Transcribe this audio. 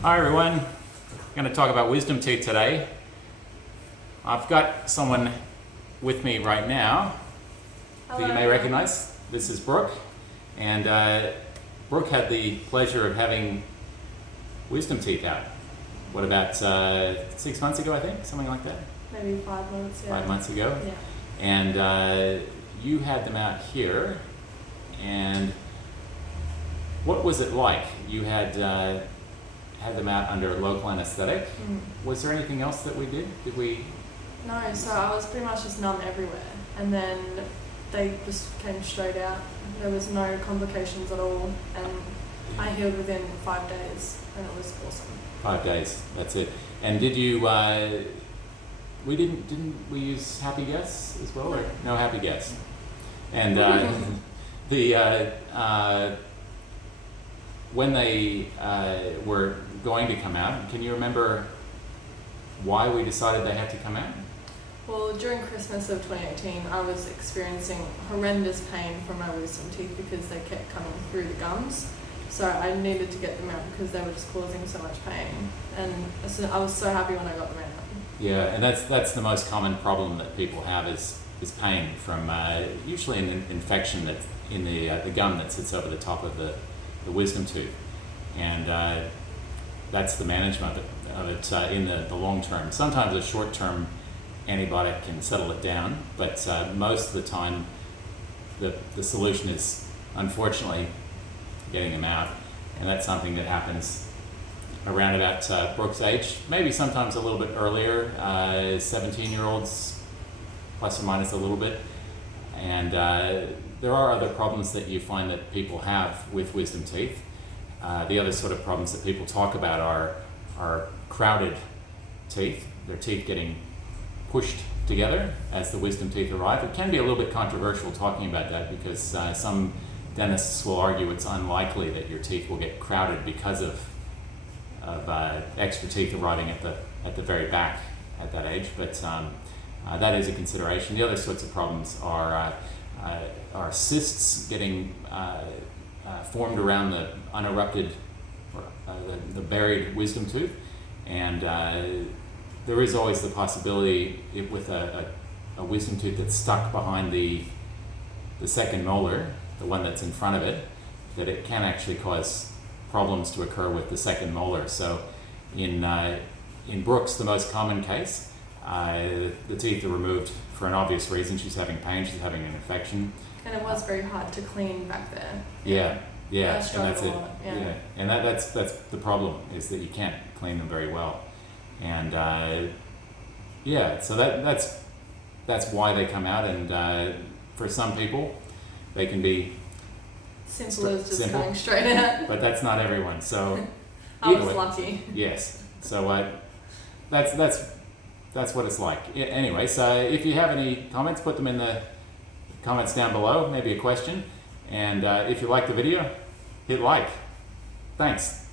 Hi everyone, I'm going to talk about wisdom teeth today. I've got someone with me right now that you may recognize. This is Brooke, and Brooke had the pleasure of having wisdom teeth out. What, about 6 months ago, I think? Something like that? Maybe 5 months, yeah. 5 months ago? Yeah. And you had them out here, and what was it like? You had them out under local anesthetic. Was there anything else that we did? Did we? No, so I was pretty much just numb everywhere, and then they just came straight out. There was no complications at all, and I healed within 5 days, and it was awesome. 5 days, that's it. And did you, didn't we use happy gas as well, or no happy gas? And when they were going to come out, can you remember why we decided they had to come out? Well, during Christmas of 2018, I was experiencing horrendous pain from my wisdom teeth because they kept coming through the gums. So I needed to get them out because they were just causing so much pain. And so I was so happy when I got them out. Yeah, and that's the most common problem that people have is pain from usually an infection that's in the gum that sits over the top of the wisdom tooth. And that's the management of it in the long term. Sometimes a short term antibiotic can settle it down, but most of the time the solution is unfortunately getting them out, and that's something that happens around about Brooke's age, maybe sometimes a little bit earlier, 17-year-olds plus or minus a little bit. And there are other problems that you find that people have with wisdom teeth. The other sort of problems that people talk about are crowded teeth, their teeth getting pushed together as the wisdom teeth arrive. It can be a little bit controversial talking about that because some dentists will argue it's unlikely that your teeth will get crowded because of extra teeth arriving at the very back at that age, but that is a consideration. The other sorts of problems are cysts getting formed around the unerupted, the buried wisdom tooth, and there is always the possibility with a wisdom tooth that's stuck behind the second molar, the one that's in front of it, that it can actually cause problems to occur with the second molar. So in Brooke's, the most common case, the teeth are removed for an obvious reason. She's having pain, she's having an infection. And it was very hard to clean back there. Yeah, I struggled and that's a it. lot, Yeah, and that's the problem, is that you can't clean them very well. And so that's why they come out. And for some people, they can be simple as just coming straight out. But that's not everyone. So I was lucky. Yes. So that's what it's like. Anyway, so if you have any comments, put them in the comments down below. Maybe a question. And if you like the video, hit like. Thanks.